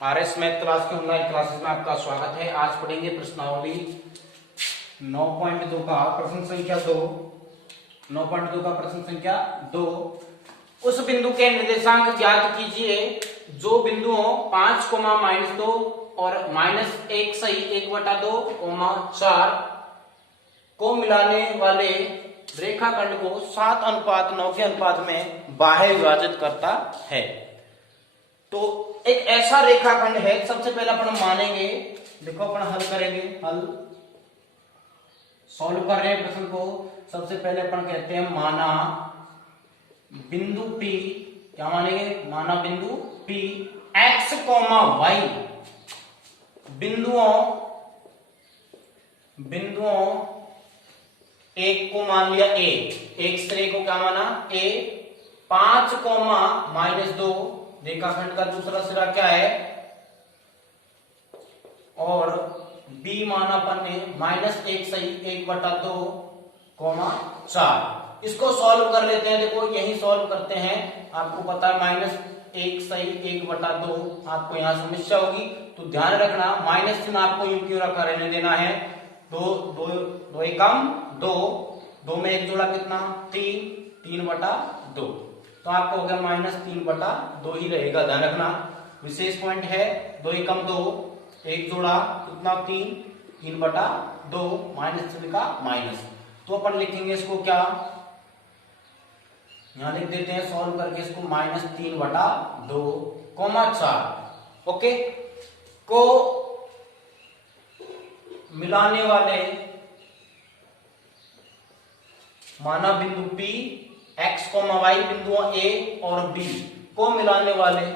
RS math class के online classes में आपका स्वागत है। आज पढ़ेंगे प्रश्नावली 9.2 का प्रश्न संख्या 2। 9.2 का प्रश्न संख्या 2। उस बिंदु के निर्देशांक ज्ञात कीजिए जो बिंदुओं 5, -2 और -1 सही 1/2, 4 को मिलाने वाले रेखाखंड को 7:9 के अनुपात में बाह्य विभाजित करता है। तो एक ऐसा रेखाखंड है, सबसे पहले अपन मानेंगे, देखो अपन हल करेंगे, हल सॉल्व कर रहे हैं प्रश्न को। सबसे पहले अपन कहते हैं माना बिंदु P, क्या मानेंगे, माना बिंदु P x, y बिंदुओं एक को मान लिया A, एक श्रेय को क्या माना A, 5, -2 रेखाखंड का दूसरा सिरा क्या है, और B माना अपन ने -1 सही 1/2, 4। इसको सॉल्व कर लेते हैं। देखो यही सॉल्व करते हैं, आपको पता है -1 सही 1/2, आपको यहां समस्या होगी तो ध्यान रखना माइनस चिन्ह आपको यूं क्यों रखा रहने देना है। 2 एकम 2, 2 में एक जोड़ा कितना 3, 3/2, तो आपको हो गया -3/2 ही रहेगा, ध्यान रखना। विशेष पॉइंट है 2 एकम 2, एक जोड़ा कितना 3, 3/2, माइनस चिन्ह का माइनस। तो अपन लिखेंगे इसको क्या, यहां लिख देते हैं सॉल्व करके इसको -3/2, 4 ओके को मिलाने वाले माना बिंदु P x, y बिंदुओं A और B को मिलाने वाले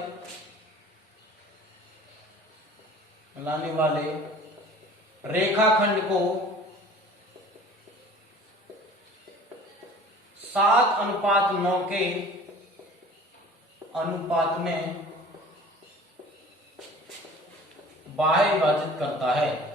रेखाखंड को 7:9 के अनुपात में बाह्य विभाजित करता है।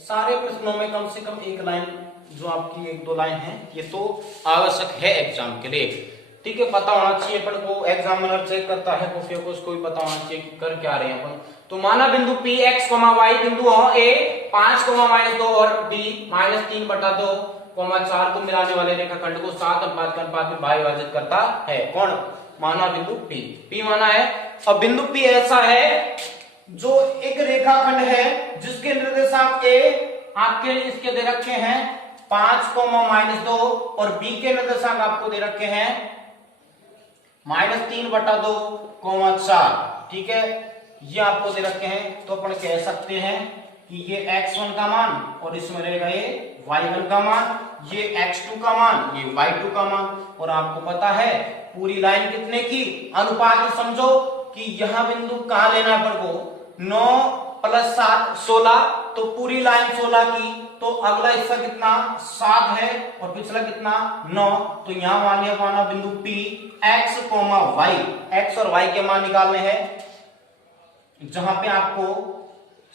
सारे प्रश्नों में कम से कम एक लाइन, जो आपकी 1-2 लाइन है, ये तो आवश्यक है एग्जाम के लिए, ठीक है। पता होना चाहिए अपन को, एग्जामिनर चेक करता है कॉपियों को, उसको भी पता होना चाहिए कि कर क्या रहे हैं अपन। तो माना बिंदु P x, y बिंदुओं A 5, -2 और B -3/2, 4 को मिलाने वाले रेखाखंड को 7:9 के अनुपात में बाह्य विभाजित करता है। कौन, माना बिंदु P माना है। अब बिंदु P ऐसा है जो एक रेखाखंड है जिसके निर्देशांक A आपके लिए इसके दे रखे हैं 5, -2 और B के निर्देशांक आपको दे रखे हैं -3/2, 4, ठीक है, ये आपको दे रखे हैं। तो अपन कह सकते हैं कि ये x1 का मान और इसमें रहेगा ये y1 का मान, ये x2 का मान, ये y2 का मान। और आपको पता है पूरी लाइन कितने की, अनुपात समझो कि यहां बिंदु कहां लेना है अपन को, 9 + 7 16, तो पूरी लाइन 16 की, तो अगला हिस्सा कितना 7 है और पिछला कितना 9। तो यहां मान लिया माना बिंदु P x, y, x और y के मान निकालने हैं, जहां पे आपको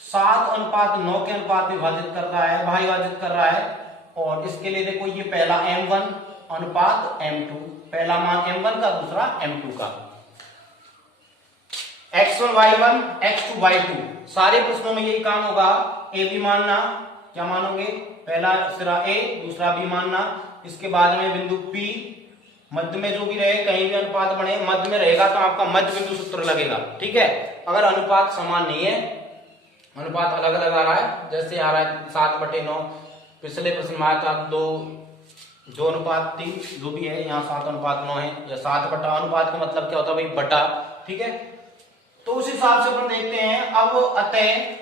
7:9 के अनुपात में विभाजित कर रहा है, बाह्य विभाजित कर रहा है। और इसके लिए देखो ये पहला m1 अनुपात m2, पहला मान m1 का, दूसरा m2 का, x1 y1, x2 y2। सारे प्रश्नों में यही काम होगा, a b मानना, क्या मानोगे, पहला सिरा a, दूसरा b मानना। इसके बाद में बिंदु P मध्य में जो भी रहे, कहीं भी अनुपात बने मध्य में रहेगा तो आपका मध्य बिंदु सूत्र लगेगा, ठीक है। अगर अनुपात समान नहीं है, अनुपात अलग अलग आ रहा है, जैसे आ रहा है 7/9, पिछले प्रश्न में आया था 2:3, जो भी है यहाँ 7:9 है, या 7 अनुपात का मतलब क्या होता है भाई, बटा, ठीक है। तो उस हिसाब से अपन देखते हैं। अब अतः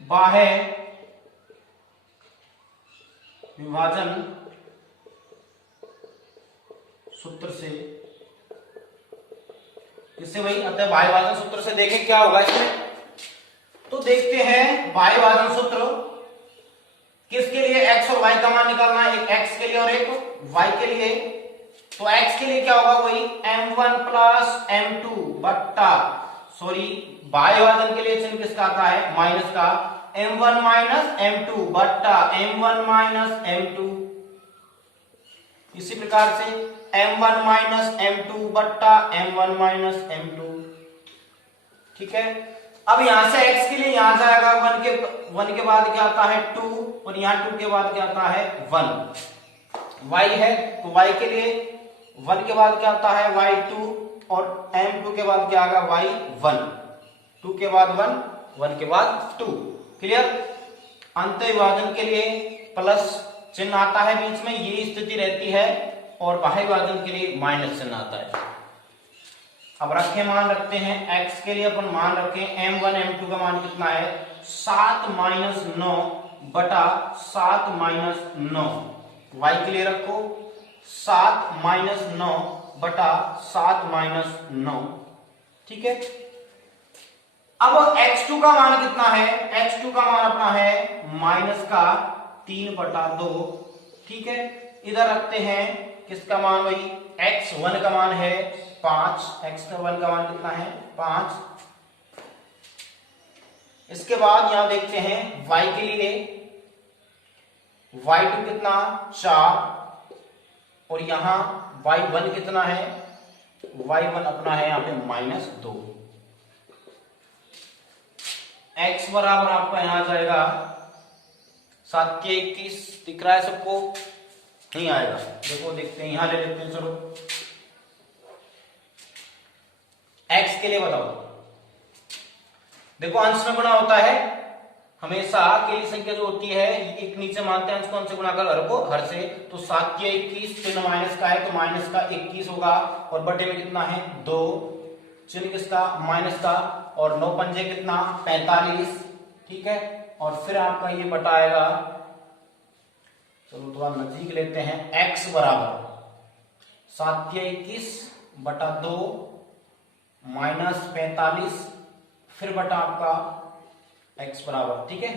बाह्य विभाजन सूत्र से, किससे भाई, अतः बाह्य विभाजन सूत्र से देखें क्या होगा इसमें। तो देखते हैं बाह्य विभाजन सूत्र किसके लिए, x और y का मान निकालना है, एक x के लिए और एक y के लिए। तो x के लिए क्या होगा, वही m1 + m2 बट्टा, सॉरी बाह्य विभाजन के लिए चिन्ह किसका आता है, माइनस का, m1 - m2 बट्टा m1 - m2 इसी प्रकार से m1 माइनस m2 बट्टा m1 माइनस m2। ठीक है, अब यहां से x के लिए यहां जाएगा 1 के बाद क्या आता है 2 और यहां 2 के बाद क्या आता है 1। y है तो y के लिए 1 के बाद क्या आता है y2 और m2 के बाद क्या आएगा y1। 2 के बाद 1, 1 के बाद 2। क्लियर। अंत विभाजन के लिए प्लस चिन्ह आता है बीच में, ये स्थिति रहती है, और बाह्य विभाजन के लिए माइनस चिन्ह आता है। अब रखें, मान रखते हैं x के लिए अपन मान रखें m1 m2 का मान कितना है 7 माइनस 9 बटा 7 माइनस 9। y के लिए रखो 7 माइनस 9 बटा 7 माइनस 9। ठीक है, अब x2 का मान कितना है, x2 का मान अपना है माइनस का 3 बटा 2। ठीक है, इधर रखते हैं किसका मान, वही x1 का मान है 5, x1 का मान कितना है 5। इसके बाद यहां देखते हैं y के लिए, y2 कितना 4 और यहां y1 कितना है, y1 अपना है यहां पे -2। x बराबर आपका यहां जाएगा 7 के 21। दिख रहा है सबको? नहीं आएगा, देखो देखते हैं, यहां ले लेते हैं। चलो x के लिए बताओ। देखो अंश में गुणा होता है हमेशा, अकेली संख्या जो होती है एक नीचे मानते हैं अंश को अंश से गुणा कर हर को हर से, तो 7 के 21 चिन्ह माइनस का है तो माइनस का 21 होगा, और बटे में कितना है 2, चिन्ह किसका माइनस का, और 9 पंजे कितना 45। ठीक है, और फिर आपका ये बटा आएगा, चलो थोड़ा नजदीक लेते हैं, x बराबर 7 के 21 बटा 2 माइनस 45 फिर बटा आपका x बराबर। ठीक है,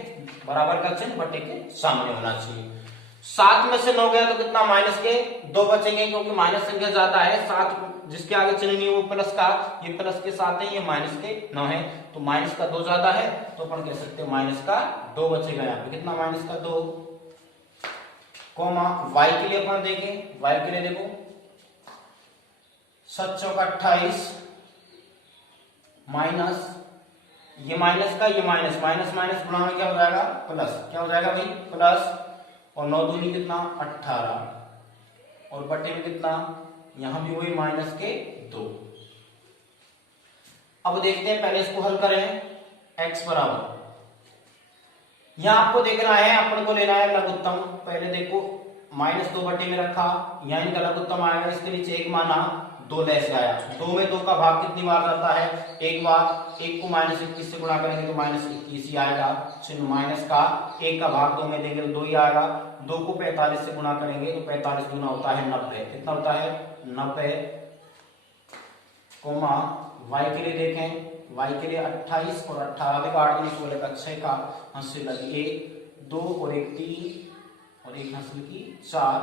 बराबर का चिन्ह बटे के सामने होना चाहिए। 7 में से 9 गया तो कितना माइनस के 2 बचेंगे, क्योंकि माइनस संख्या ज्यादा है। 7 जिसके आगे चिन्ह नहीं है वो प्लस का, ये प्लस के 7 है, ये माइनस के 9 है, तो माइनस का 2 ज्यादा है, तो अपन कह सकते हैं माइनस का 2 बचेगा। यहाँ पे कितना माइनस का 2, कोमा y के लिए अपन देखें, y के लिए देखो 7 चौका 28 माइनस ये माइनस का ये माइनस माइनस माइनस गुणा में क्या हो जाएगा प्लस, क्या हो जाएगा भाई प्लस, और 9 दूनी कितना 18 और बटे में कितना यहां भी वही माइनस के 2। अब देखते हैं, पहले इसको हल करें। x बराबर यहां आपको देखना है, अपन को लेना है लघुत्तम। पहले देखो -2 बटे में रखा, यहां इनका लघुत्तम आएगा, इसके नीचे 1 माना, 2 लेस आया। 2 में 2 का भाग कितनी बार जाता है, 1 बार। 1 को -21 से गुणा करेंगे तो -21 ही आएगा, चिन्ह माइनस का। 1 का भाग 2 में देंगे तो 2 ही आएगा। 2 को 45 से गुणा करेंगे तो 45 गुना होता है 90। कितना होता है 90, कोमा y के लिए देखें, y के लिए 28 और 18 देखो 8 दूनी 16 का 6 का हासिल लगी 1, 2 और 1 3 और 1 हासिल की 4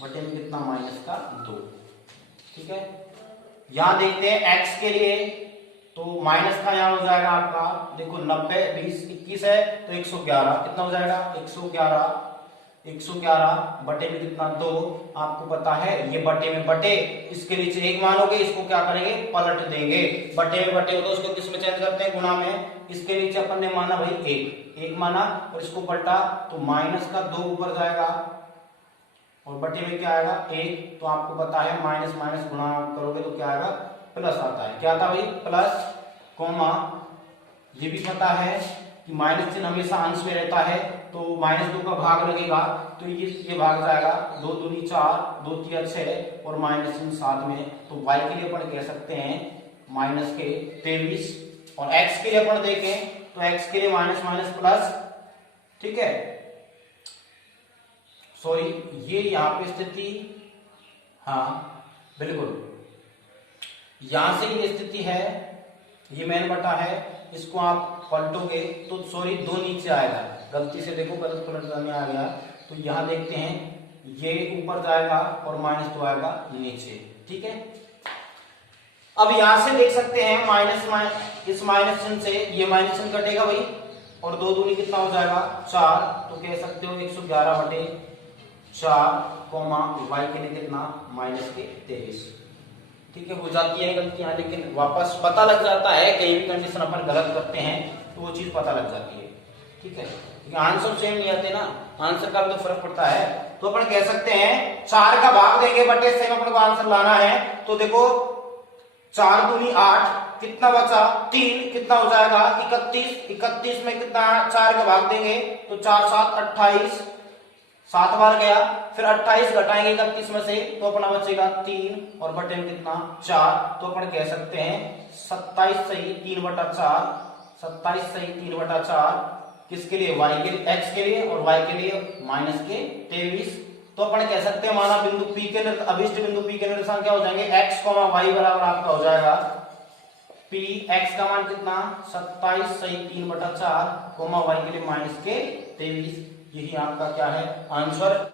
बटे में कितना माइनस का 2। ठीक है, यहां देखते हैं x के लिए, तो माइनस का यहां हो जाएगा आपका, देखो 90 20 21 है तो 111, कितना हो जाएगा 111 बटे में कितना 2। आपको पता है ये बटे में बटे, इसके नीचे 1 मानोगे, इसको क्या करेंगे पलट देंगे। बटे में बटे हो तो उसको किस में चेंज करते हैं गुणा में। इसके नीचे अपन ने माना भाई 1 माना और इसको पलटा तो माइनस का 2 ऊपर जाएगा और बटे में क्या आएगा 1। तो आपको पता है माइनस माइनस गुणा करोगे तो क्या आएगा प्लस आता है। क्या आता भाई प्लस, कोमा ये भी पता है कि माइनस चिन्ह हमेशा अंश में रहता है, तो -2 का भाग लगेगा तो ये भाग जाएगा, 2 दूनी 4 2 3 6 और माइनस चिन्ह साथ में। तो y के लिए अपन कह सकते हैं माइनस के 23 और x के लिए अपन देखें तो x के लिए माइनस माइनस प्लस। ठीक है, सॉरी ये यहाँ पे स्थिति, हाँ बिल्कुल यहां से ये स्थिति है, ये मैन बटा है, इसको आप पलटोगे तो सॉरी 2 नीचे आएगा, गलती से देखो गलत पलट में आ गया। तो यहां देखते हैं ये ऊपर जाएगा और -2 आएगा नीचे। ठीक है, अब यहां से देख सकते हैं माइनस इस माइनस चिन्ह से ये माइनस चिन्ह कटेगा भाई, और 2 दूनी कितना हो जाएगा 4, तो कह सकते हो 111 बटे 4 वाई के लिए कितना -23। ठीक है, हो जाती है गलतियां, लेकिन वापस पता लग जाता है, कहीं भी कंडीशन अपन गलत करते हैं तो वो चीज पता लग जाती है। ठीक है, क्योंकि आंसर सेम नहीं आते ना, आंसर का भी तो फर्क पड़ता है। तो अपन कह सकते हैं 4 का भाग देंगे बटे सेम अपन को आंसर लाना है। तो देखो 4 दूनी 8, कितना बचा 3, कितना हो जाएगा 31। 31 में कितना 4 का भाग देंगे तो 4 7 28, 7 बार गया, फिर 28 घटाएंगे 31 में से तो अपना बचेगा 3 और बटे में कितना 4। तो अपन कह सकते हैं 27 सही 3/4, 27 सही 3/4 किसके लिए, y के लिए, x के लिए, और y के लिए -23। तो अपन कह सकते हैं माना बिंदु P के अभिष्ट बिंदु P के निर्देशांक क्या हो जाएंगे, x, y बराबर आपका हो जाएगा P, x का मान कितना 27 सही 3/4, y के लिए -23। यही आपका क्या है आंसर।